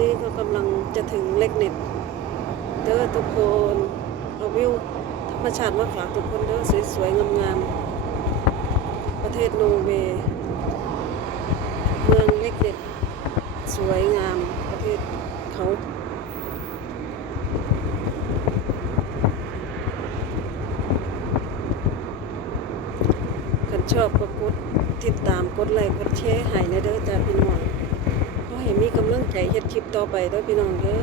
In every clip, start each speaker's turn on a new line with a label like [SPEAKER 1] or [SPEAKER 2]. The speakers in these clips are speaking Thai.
[SPEAKER 1] นี้ก็กำลังจะถึงเล็กเน็ตเด้อทุกคนเราวิวธรรมชาติมาฝากทุกคนเด้อสวยๆงามๆประเทศโนเวย์เมืองเล็กเน็ตสวยงามประเทศเขาชอบก็กดติดตามกดไลค์กดแชร์ให้นะเด้อใ่เฮ็ดคลิปต่อไปด้วยพี่น้องเด้อ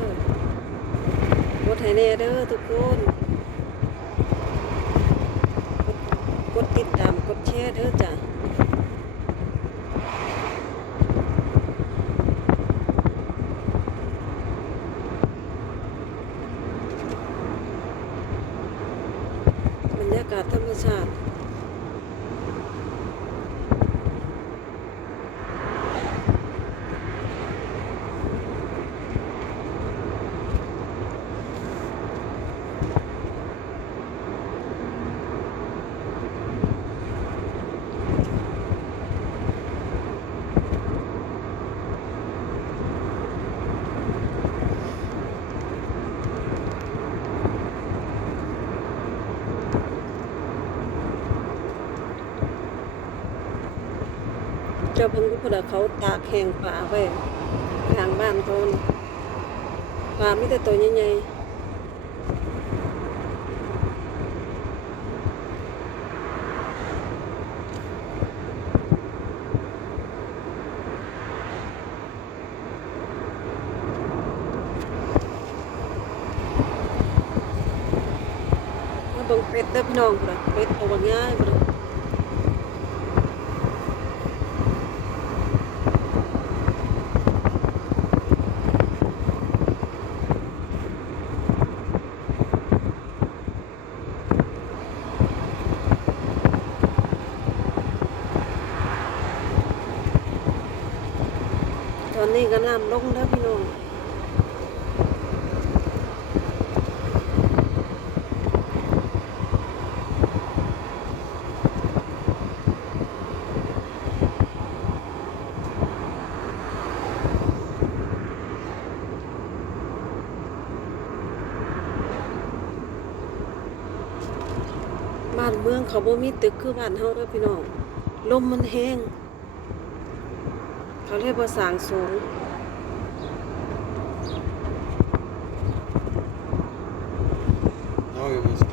[SPEAKER 1] กดให้แน่เด้อทุกคน กดติดตามกดแชร์เด้อจ้ะบรรยากาศธรรมชาติเจ้าพบิ่งทุกคนเขาตากแห้งป่าไว้ทางบ้านเขาป่าไม่แต่ตัวใหญ่เป็ดเด้อน้องครัเป็ดตัวง่ายครัตอนนี้ก็น้ำลงแล้วพี่น้องบ้านเมืองเขาบ่มีตึกคือบ้านเฮาเด้อพี่น้อง ลมมันแห้งเขาเรียกว่าสางสูง No, it was